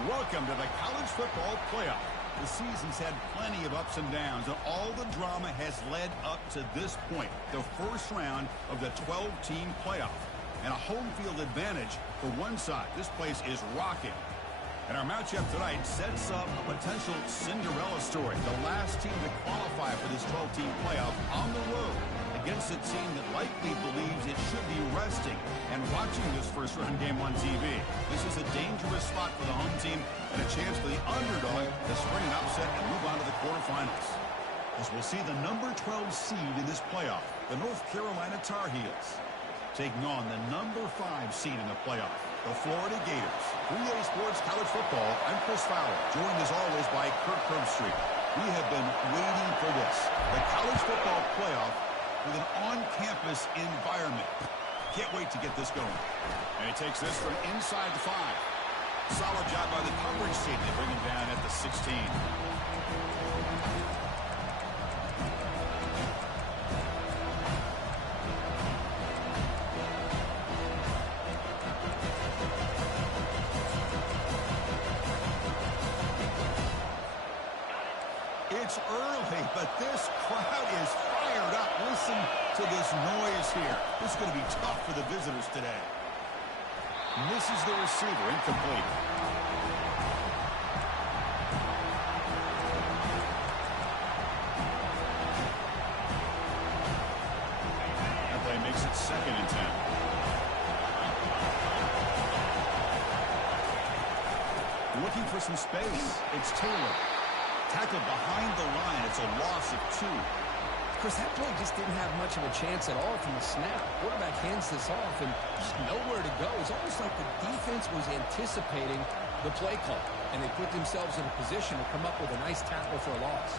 Welcome to the college football playoff. The season's had plenty of ups and downs, and all the drama has led up to this point, the first round of the 12-team playoff. And a home field advantage for one side. This place is rocking. And our matchup tonight sets up a potential Cinderella story. The last team to qualify for this 12-team playoff on the road against a team that likely believes it should be resting and watching this first-round game on TV. This is a dangerous spot for the home team and a chance for the underdog to spring an upset and move on to the quarterfinals. As we'll see the number 12 seed in this playoff, the North Carolina Tar Heels, taking on the number 5 seed in the playoff, the Florida Gators. 3A Sports College Football, I'm Chris Fowler, joined as always by Kirk Herbstreit. We have been waiting for this, the college football playoff with an on-campus environment. Can't wait to get this going. And he takes this from inside the 5. Solid job by the coverage team. They bring him down at the 16. It's early, but this crowd is fired up. Listen to this noise here. This is going to be tough for the visitors today. Misses the receiver, incomplete. That play makes it 2nd and 10. Looking for some space. It's Taylor. Tackled behind the line. It's a loss of 2. Chris, that play just didn't have much of a chance at all from the snap. Quarterback hands this off and just nowhere to go. It's almost like the defense was anticipating the play call, and they put themselves in a position to come up with a nice tackle for a loss.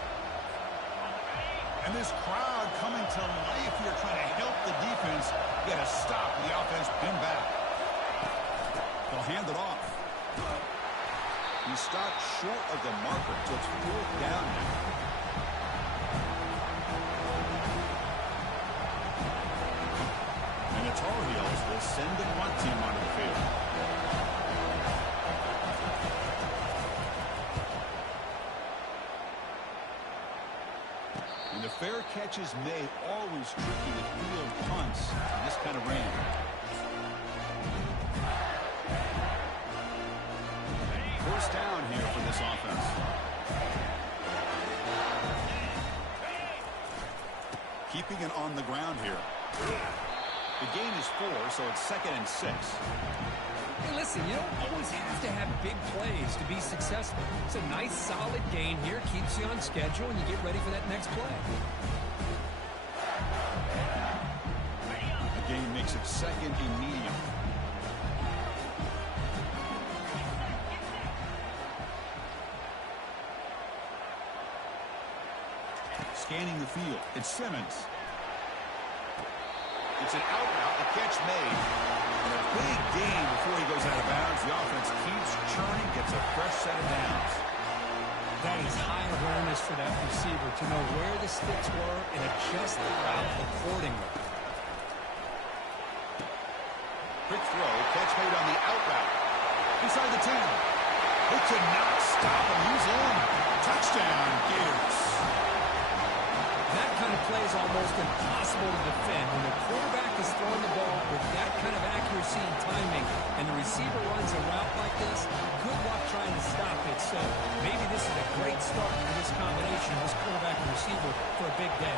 And this crowd coming to life here trying to help the defense get a stop. The offense pinned back. They'll hand it off. He stopped short of the marker, so it's 4th down now. And the Tar Heels will send the punt team onto the field. And the fair catch is made. Always tricky to field punts in this kind of rain. First down here for this offense. Keeping it on the ground here. The gain is 4, so it's 2nd and 6. Hey, listen, you don't always have to have big plays to be successful. It's a nice, solid gain here. Keeps you on schedule, and you get ready for that next play. The gain makes it 2nd and medium. Scanning the field. It's Simmons. It's an out route. The catch made. And a big gain before he goes out of bounds. The offense keeps churning, gets a fresh set of downs. That is high awareness for that receiver to know where the sticks were and adjust the route accordingly. Quick throw. Catch made on the out route. Inside the 10. They could not stop him. He's in. Touchdown, Gators. That kind of play is almost impossible to defend. When the quarterback is throwing the ball with that kind of accuracy and timing, and the receiver runs a route like this, good luck trying to stop it. So maybe this is a great start for this combination, this quarterback and receiver, for a big day.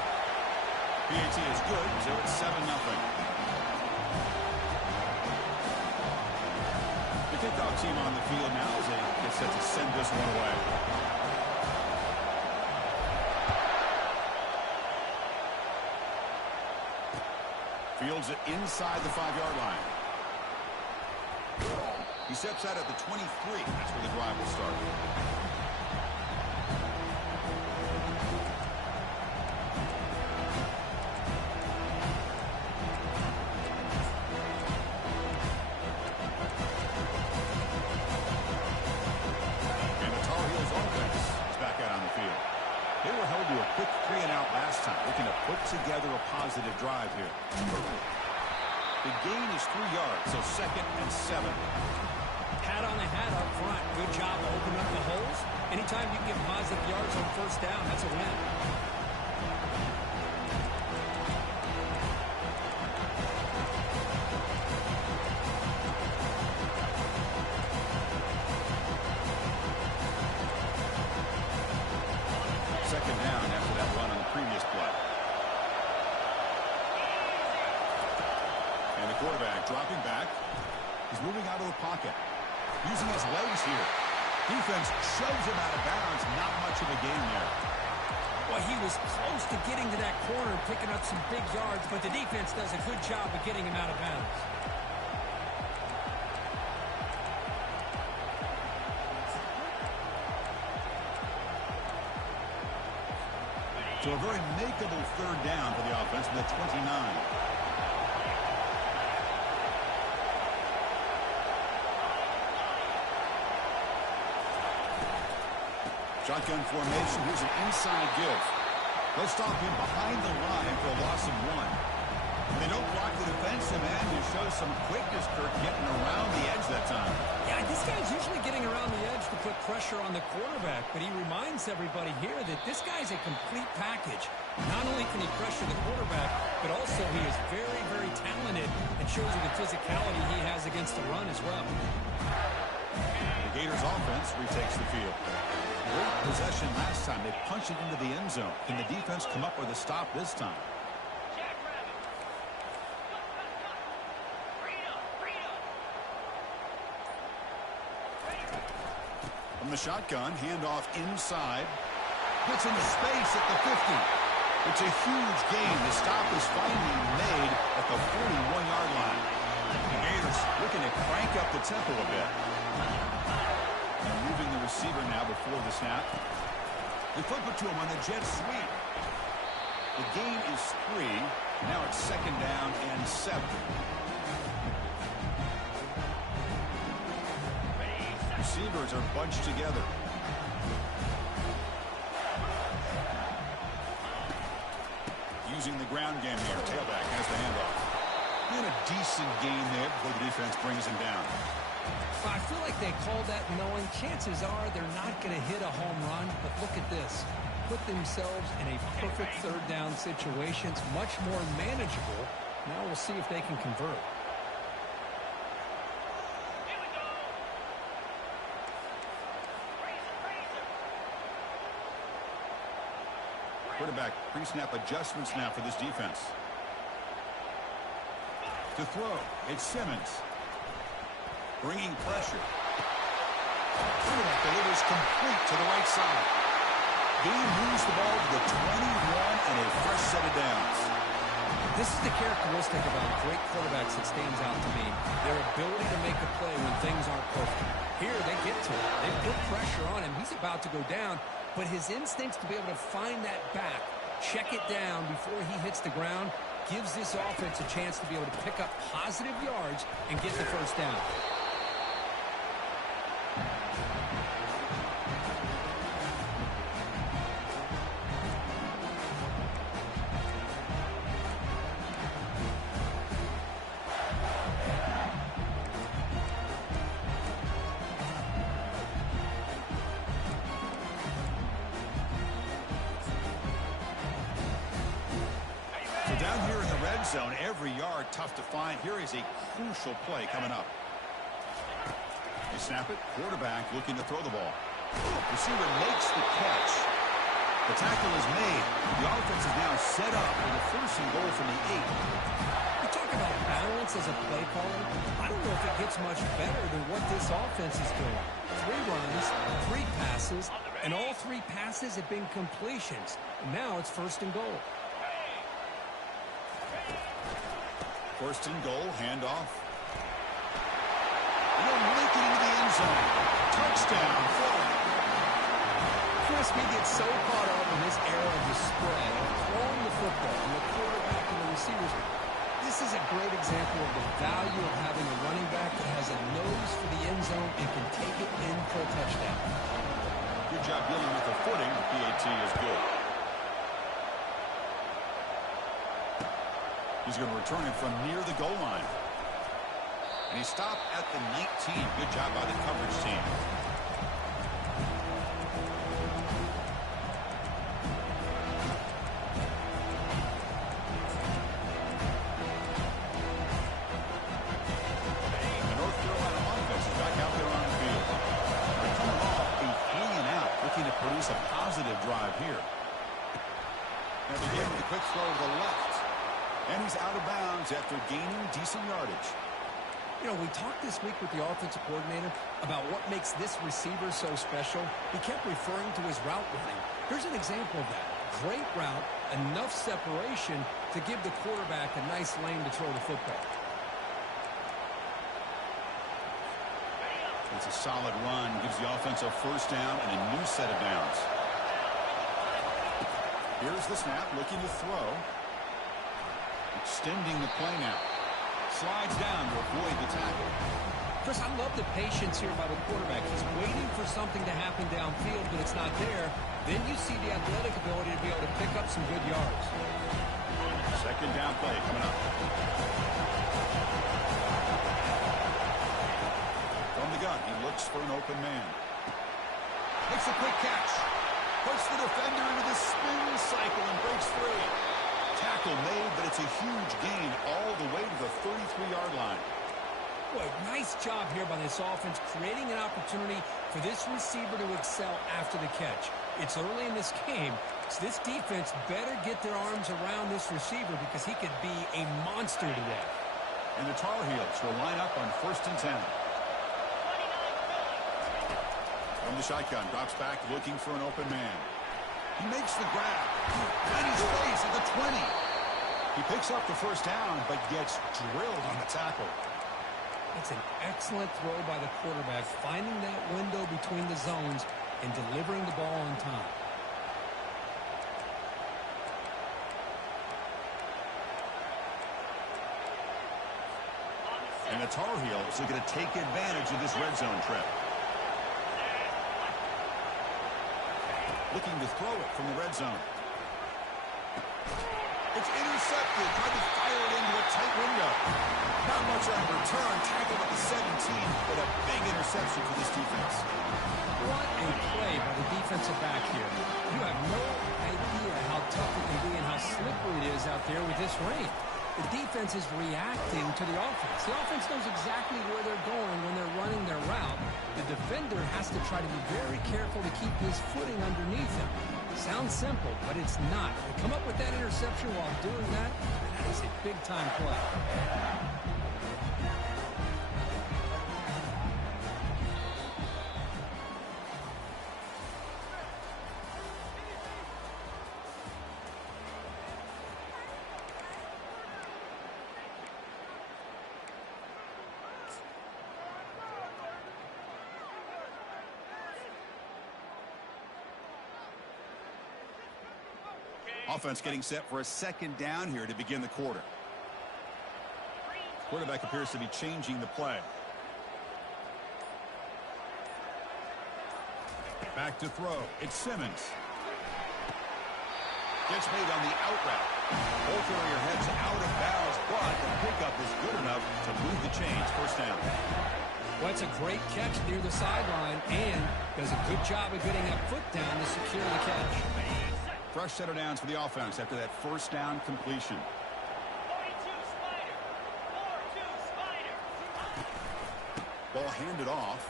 PAT is good, so it's 7-0. The kickoff team on the field now as they get set to send this one away. Fields it inside the 5-yard line. He steps out at the 23. That's where the drive will start. And the Tar Heels offense is back out on the field. They were held to a quick 3-and-out last time, looking to put together a positive drive here. The gain is 3 yards, so 2nd and 7. Hat on the hat up front. Good job opening up the holes. Anytime you can get positive yards on first down, that's a win. Second down after that run on the previous play. And the quarterback dropping back. He's moving out of the pocket. Using his legs here. Defense shoves him out of bounds. Not much of a gain there. Well, he was close to getting to that corner, picking up some big yards, but the defense does a good job of getting him out of bounds. So a very makeable third down for the offense with a 29. Shotgun formation. Here's an inside give. They'll stop him behind the line for a loss of 1. And they don't block the defensive end to show some quickness, Kirk, getting around the edge that time. Yeah, this guy's usually getting around the edge to put pressure on the quarterback, but he reminds everybody here that this guy's a complete package. Not only can he pressure the quarterback, but also he is very, very talented and shows you the physicality he has against the run as well. The Gators offense retakes the field. Great possession last time. They punched it into the end zone. Can the defense come up with a stop this time? From the shotgun, handoff inside. Gets into space at the 50. It's a huge gain. The stop is finally made at the 41-yard line. The Gators looking to crank up the tempo a bit. And moving the receiver now before the snap. They flip it to him on the jet sweep. The gain is 3. Now it's second down and 7. Receivers are bunched together. Using the ground game here. Tailback has the handoff. And a decent gain there before the defense brings him down. I feel like they called that knowing chances are they're not going to hit a home run, but look at this. Put themselves in a perfect third down situation. It's much more manageable. Now we'll see if they can convert. Quarterback pre-snap adjustments now for this defense. To throw, it's Simmons. Bringing pressure. Quarterback delivers complete to the right side. Game moves the ball to the 21 and a fresh set of downs. This is the characteristic about great quarterbacks that stands out to me. Their ability to make a play when things aren't perfect. Here, they get to it. They put pressure on him. He's about to go down, but his instincts to be able to find that back, check it down before he hits the ground, gives this offense a chance to be able to pick up positive yards and get the first down. Down here in the red zone, every yard tough to find. Here is a crucial play coming up. They snap it. Quarterback looking to throw the ball. Receiver makes the catch. The tackle is made. The offense is now set up for the first and goal from the 8. You talk about balance as a play caller. I don't know if it gets much better than what this offense is doing. 3 runs, 3 passes, and all 3 passes have been completions. And now it's first and goal. First and goal, handoff. And they'll make it into the end zone. Touchdown, Florida. Chris, we get so caught up in this era of the spread, throwing the football, and the quarterback and the receivers. This is a great example of the value of having a running back that has a nose for the end zone and can take it in for a touchdown. Good job dealing with the footing. The PAT is good. He's going to return it from near the goal line. And he stopped at the 19. Good job by the coverage team. us a positive drive here. And begin with a quick throw to the left. And he's out of bounds after gaining decent yardage. You know, we talked this week with the offensive coordinator about what makes this receiver so special. He kept referring to his route running. Here's an example of that. Great route, enough separation to give the quarterback a nice lane to throw the football. It's a solid run, gives the offense a first down and a new set of downs. Here's the snap, looking to throw. Extending the play now. Slides down to avoid the tackle. Chris, I love the patience here by the quarterback. He's waiting for something to happen downfield, but it's not there. Then you see the athletic ability to be able to pick up some good yards. Second down play coming up. From the gun, he looks for an open man. Makes a quick catch. Puts the defender into the spin cycle and breaks free. Tackle made, but it's a huge gain all the way to the 33-yard line. Boy, nice job here by this offense, creating an opportunity for this receiver to excel after the catch. It's early in this game, so this defense better get their arms around this receiver because he could be a monster today. And the Tar Heels will line up on 1st and 10. From the shotgun, drops back looking for an open man. He makes the grab. And he's face at the 20. He picks up the first down, but gets drilled on the tackle. It's an excellent throw by the quarterback, finding that window between the zones and delivering the ball on time. And the Tar Heels are going to take advantage of this red zone trip. Looking to throw it from the red zone. It's intercepted. Tried to fire it into a tight window. Not much on return. Tackled at the 17, but a big interception for this defense. What a play by the defensive back here. You have no idea how tough it can be and how slippery it is out there with this rain. The defense is reacting to the offense. The offense knows exactly where they're going when they're running their route. The defender has to try to be very careful to keep his footing underneath him. Sounds simple, but it's not. To come up with that interception while doing that, that is a big-time play. Offense getting set for a second down here to begin the quarter. Quarterback appears to be changing the play. Back to throw. It's Simmons. Gets made on the out route. Ball carrier heads out of bounds, but the pickup is good enough to move the chains. First down. Well, it's a great catch near the sideline and does a good job of getting that foot down to secure the catch. Fresh set of downs for the offense after that first down completion. 42 Spider. 4-2 Spider. Ball handed off.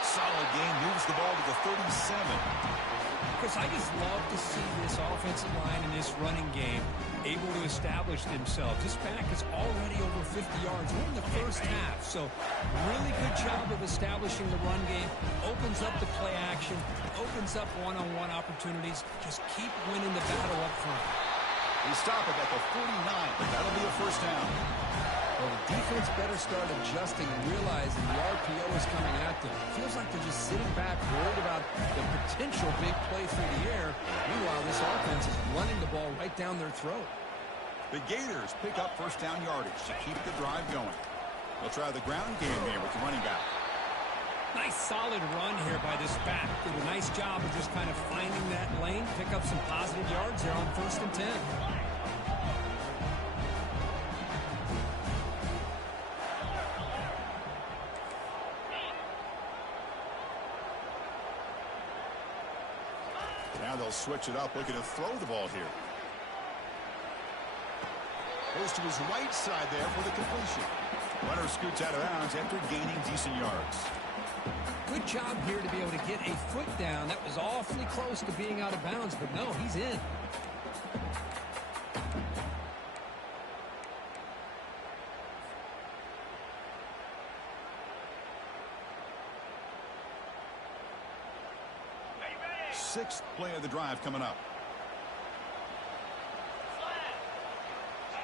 Solid gain, moves the ball to the 37. Chris, I just love to see this offensive line in this running game able to establish themselves. This back is already over 50 yards. We're in the first half, so really good job of establishing the run game. Opens up the play action, opens up one-on-one opportunities. Just keep winning the battle up front. They stop it at the 49. That'll be a first down. Well, the defense better start adjusting and realizing the RPO is coming at them. Feels like they're just sitting back, worried about the potential big play through the air. Meanwhile, this offense is running the ball right down their throat. The Gators pick up first down yardage to keep the drive going. They'll try the ground game here with the running back. Nice solid run here by this back. Did a nice job of just kind of finding that lane, pick up some positive yards there on 1st and 10. Now they'll switch it up, looking to throw the ball here. Goes to his right side there for the completion. Runner scoots out of bounds after gaining decent yards. Good job here to be able to get a foot down. That was awfully close to being out of bounds, but no, he's in. Sixth play of the drive coming up.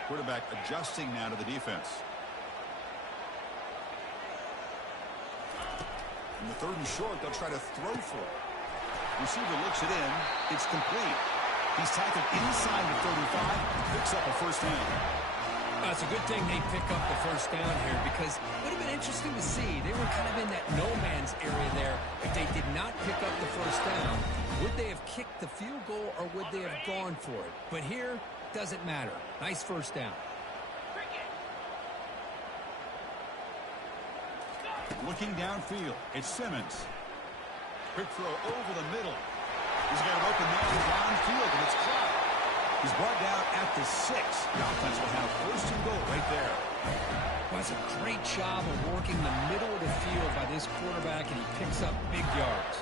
Quarterback adjusting now to the defense. In the third and short, they'll try to throw for it. Receiver looks it in. It's complete. He's tackled inside the 35. Picks up a first down. It's a good thing they pick up the first down here because it would have been interesting to see. They were kind of in that no man's area there. If they did not pick up the first down, would they have kicked the field goal or would they have gone for it? But here, doesn't matter. Nice first down. Looking downfield, it's Simmons. Quick throw over the middle. He's got an open man downfield, and it's caught. He's brought down at the 6. The offense will have first and goal right there. Well, it's a great job of working the middle of the field by this quarterback, and he picks up big yards.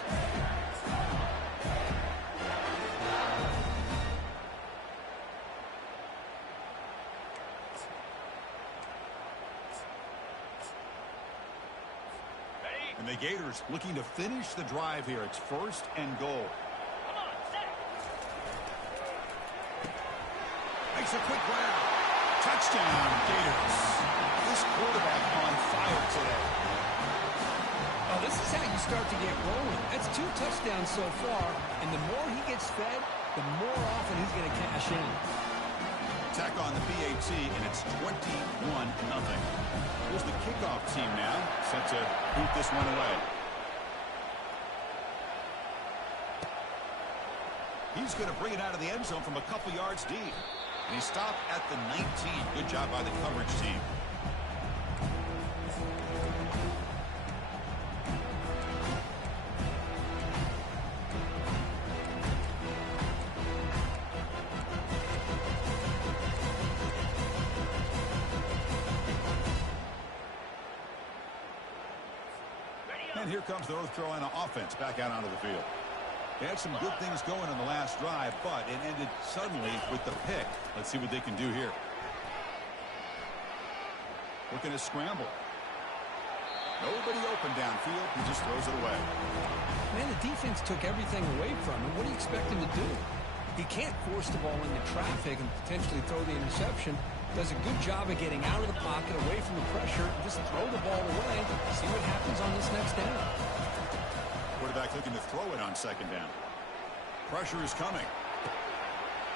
And the Gators looking to finish the drive here. It's first and goal. Makes a quick grab. Touchdown, Gators. This quarterback on fire today. Oh, this is how you start to get rolling. That's 2 touchdowns so far, and the more he gets fed, the more often he's going to cash in. Tack on the PAT, and it's 21-0. Here's the kickoff team now, set to boot this one away. He's going to bring it out of the end zone from a couple yards deep. And he stopped at the 19. Good job by the coverage team. And here comes the North Carolina offense back out onto the field. They had some good things going in the last drive, but it ended suddenly with the pick. Let's see what they can do here. Looking to scramble. Nobody open downfield. He just throws it away. Man, the defense took everything away from him. What do you expect him to do? He can't force the ball into traffic and potentially throw the interception. Does a good job of getting out of the pocket, away from the pressure, and just throw the ball away. See what happens on this next down. Quarterback looking to throw it on second down. Pressure is coming.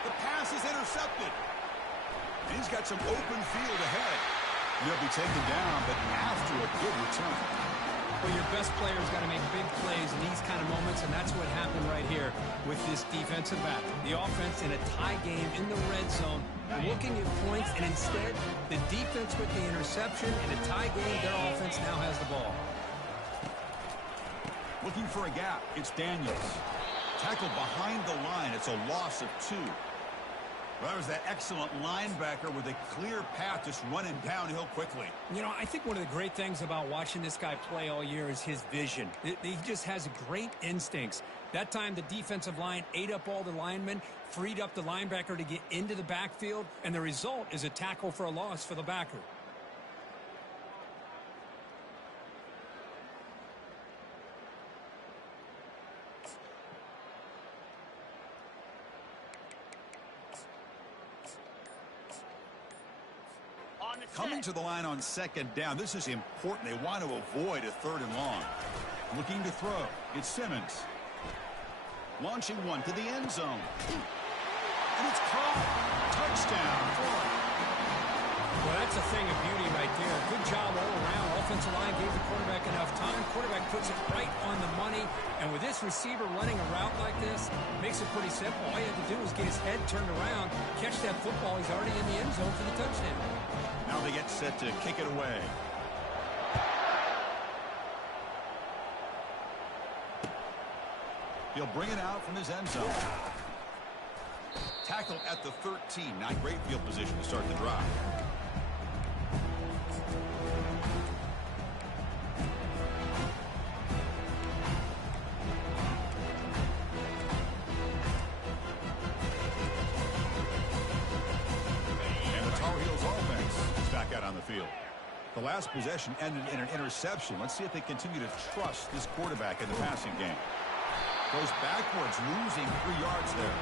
The pass is intercepted. And he's got some open field ahead. He'll be taken down, but after a good return. Well, your best player's got to make big plays in these kind of moments, and that's what happened right here with this defensive back. The offense in a tie game in the red zone, looking at points, and instead, the defense with the interception. In a tie game, their offense now has the ball. Looking for a gap. It's Daniels. Tackled behind the line. It's a loss of 2. Well, that was that excellent linebacker with a clear path just running downhill quickly. You know, I think one of the great things about watching this guy play all year is his vision. He just has great instincts. That time, the defensive line ate up all the linemen, freed up the linebacker to get into the backfield, and the result is a tackle for a loss for the backer. Coming to the line on second down. This is important. They want to avoid a third and long. Looking to throw. It's Simmons. Launching one to the end zone. And it's caught. Touchdown. Well, that's a thing of beauty right there. Good job all around. Offensive line gave the quarterback enough time. Quarterback puts it right on the money. And with this receiver running a route like this, makes it pretty simple. All you have to do is get his head turned around, catch that football. He's already in the end zone for the touchdown. Now they get set to kick it away. He'll bring it out from his end zone. Tackle at the 13. Not great field position to start the drive. field. The last possession ended in an interception. Let's see if they continue to trust this quarterback in the passing game. Goes backwards, losing 3 yards there.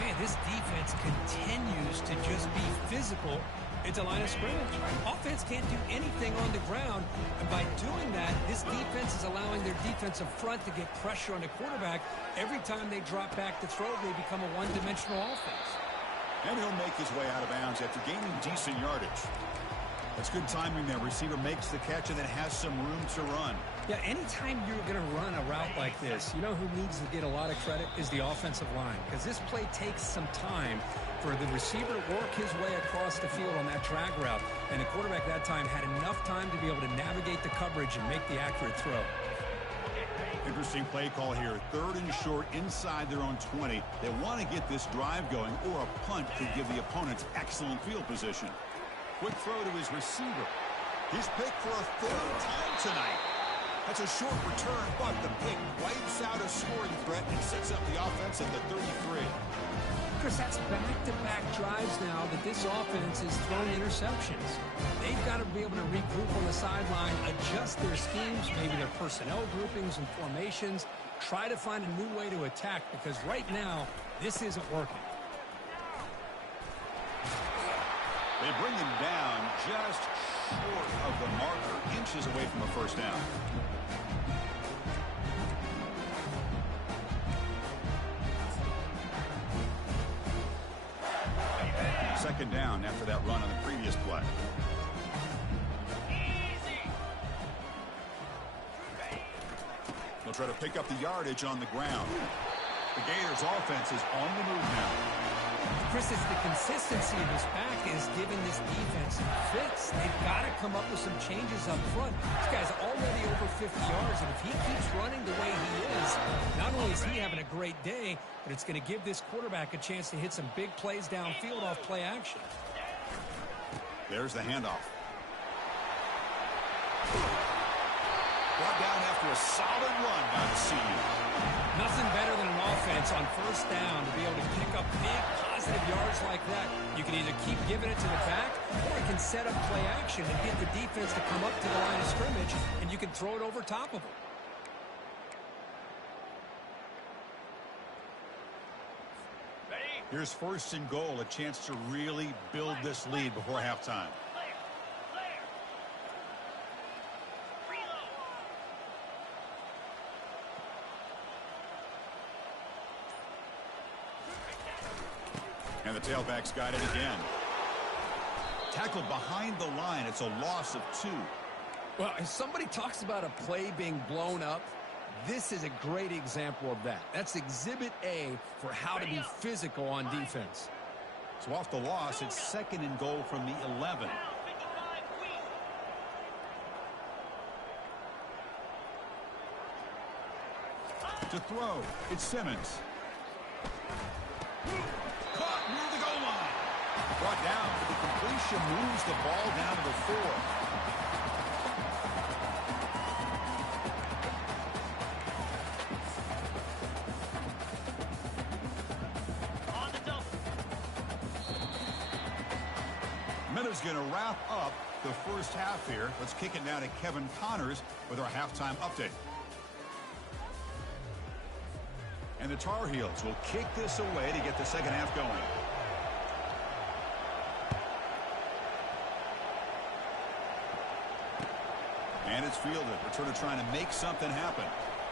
Man, this defense continues to just be physical at the line of scrimmage. Offense can't do anything on the ground, and by doing that, this defense is allowing their defensive front to get pressure on the quarterback. Every time they drop back to throw, they become a one-dimensional offense. And he'll make his way out of bounds after gaining decent yardage. That's good timing there. Receiver makes the catch and then has some room to run. Yeah, anytime you're going to run a route like this, you know who needs to get a lot of credit is the offensive line, because this play takes some time for the receiver to work his way across the field on that drag route, and the quarterback that time had enough time to be able to navigate the coverage and make the accurate throw. Interesting play call here. 3rd and short inside their own 20. They want to get this drive going, or a punt could give the opponents excellent field position. Quick throw to his receiver. He's picked for a 3rd time tonight. That's a short return, but the pick wipes out a scoring threat and sets up the offense at the 33. Chris, that's back-to-back drives now that this offense is throwing interceptions. They've got to be able to regroup on the sideline, adjust their schemes, maybe their personnel groupings and formations, try to find a new way to attack, because right now, this isn't working. They bring him down just short of the marker, inches away from a first down. Second down after that run on the previous play. They'll try to pick up the yardage on the ground. The Gators' offense is on the move now. Chris, it's the consistency of his back is giving this defense fits. They've got to come up with some changes up front. This guy's already over 50 yards, and if he keeps running the way he is, not only is he having a great day, but it's going to give this quarterback a chance to hit some big plays downfield off play action. There's the handoff. Brought down after a solid run by the senior. Nothing better than an offense on first down to be able to pick up big positive yards like that. You can either keep giving it to the back, or you can set up play action and get the defense to come up to the line of scrimmage, and you can throw it over top of them. Here's 1st and goal, a chance to really build this lead before halftime. And the tailback's got it again. Tackled behind the line. It's a loss of 2. Well, if somebody talks about a play being blown up, this is a great example of that. That's exhibit A for how to be physical on defense. So off the loss, it's 2nd and goal from the 11. To throw, it's Simmons. Caught near the goal line. Brought down, but the completion moves the ball down to the 4. Miller's going to wrap up the first half here. Let's kick it now to Kevin Connors with our halftime update. And the Tar Heels will kick this away to get the second half going. And it's fielded. Returner trying to make something happen.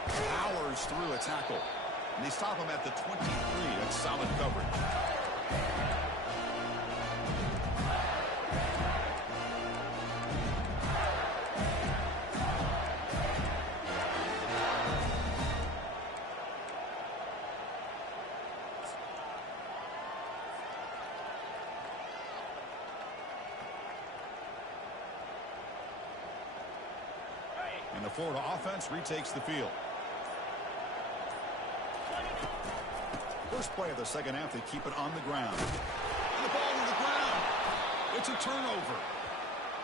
Powers through a tackle. And they stop him at the 23. That's solid coverage. And the Florida offense retakes the field. First play of the second half, they keep it on the ground. And the ball on the ground. It's a turnover.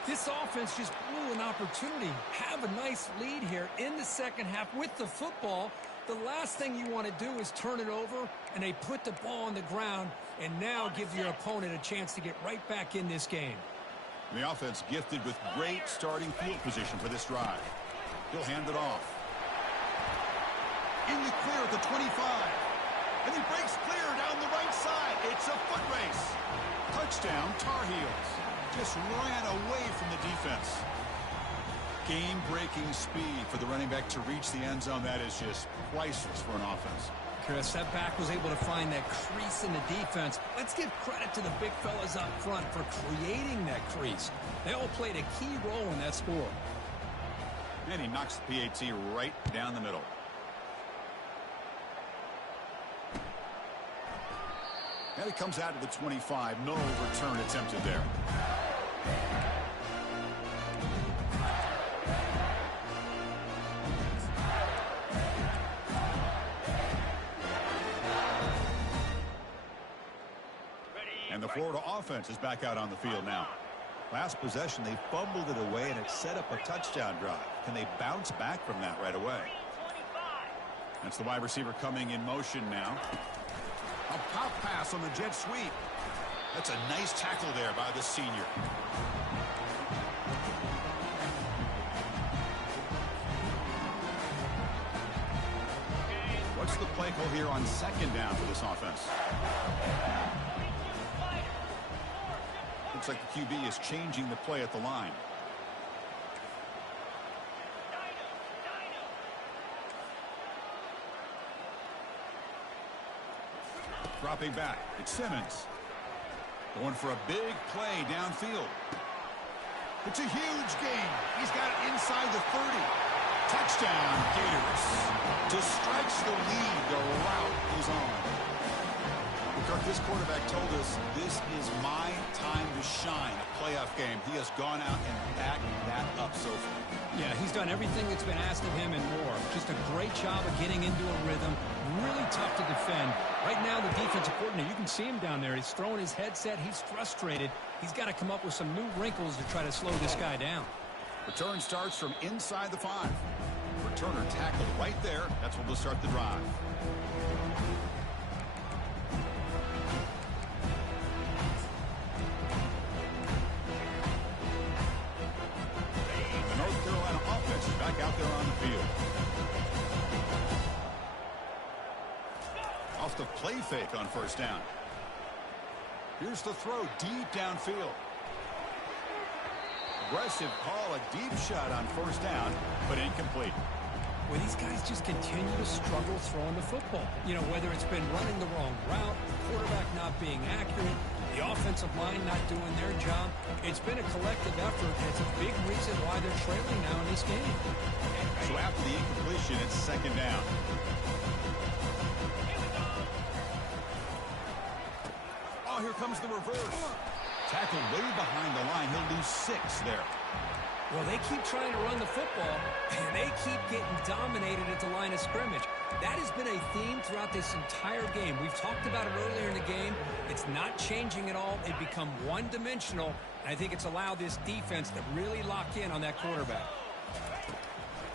This offense just blew an opportunity. Have a nice lead here in the second half with the football. The last thing you want to do is turn it over, and they put the ball on the ground and now give your opponent a chance to get right back in this game. The offense gifted with great starting field position for this drive. He'll hand it off. In the clear at the 25. And he breaks clear down the right side. It's a foot race. Touchdown, Tar Heels. Just ran away from the defense. Game-breaking speed for the running back to reach the end zone. That is just priceless for an offense. Chris, that back was able to find that crease in the defense. Let's give credit to the big fellas up front for creating that crease. They all played a key role in that score. And he knocks the PAT right down the middle. And he comes out to the 25. No return attempted there. And the Florida offense is back out on the field now. Last possession, they fumbled it away, and it set up a touchdown drive. Can they bounce back from that right away? That's the wide receiver coming in motion now. A pop pass on the jet sweep. That's a nice tackle there by the senior. What's the play call here on second down for this offense? Looks like the QB is changing the play at the line. Dropping back, it's Simmons. Going for a big play downfield. It's a huge gain. He's got it inside the 30. Touchdown, Gators. To stretch the lead, the route is on. Kirk, this quarterback told us this is my time to shine. A playoff game. He has gone out and backed that up so far. Yeah, he's done everything that's been asked of him and more. Just a great job of getting into a rhythm. Really tough to defend. Right now, the defensive coordinator, you can see him down there. He's throwing his headset. He's frustrated. He's got to come up with some new wrinkles to try to slow this guy down. Return starts from inside the 5. Returner tackled right there. That's what will start the drive. The North Carolina offense is back out there on the field. Off the play fake on first down. Here's the throw deep downfield. Aggressive call, a deep shot on first down, but incomplete. Well, these guys just continue to struggle throwing the football. You know, whether it's been running the wrong route, the quarterback not being accurate, the offensive line not doing their job. It's been a collective effort, and it's a big reason why they're trailing now in this game. So after the incompletion, it's second down. Oh, here comes the reverse. Tackled way behind the line. He'll lose 6 there. Well, they keep trying to run the football, and they keep getting dominated at the line of scrimmage. That has been a theme throughout this entire game. We've talked about it earlier in the game. It's not changing at all. It become one-dimensional, and I think it's allowed this defense to really lock in on that quarterback.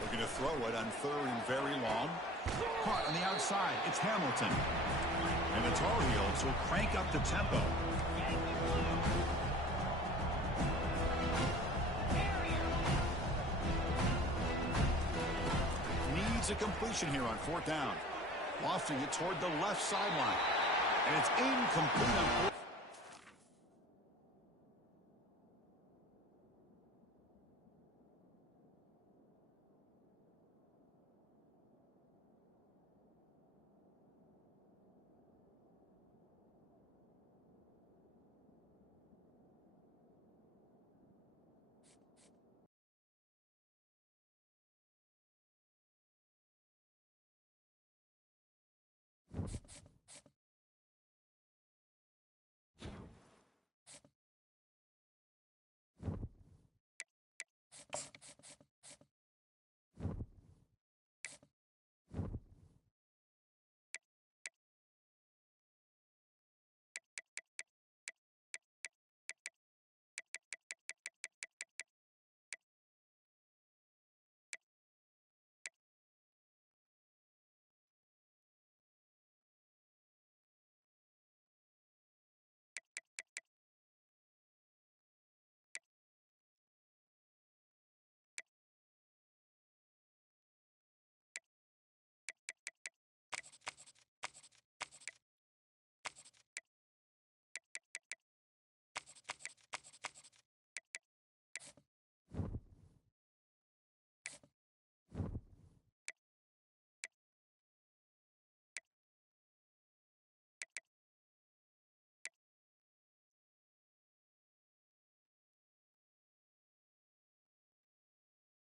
Looking to throw it on third and very long. Caught on the outside. It's Hamilton. And the Tar Heels will crank up the tempo. Needs a completion here on fourth down. Lofting it toward the left sideline. And it's incomplete on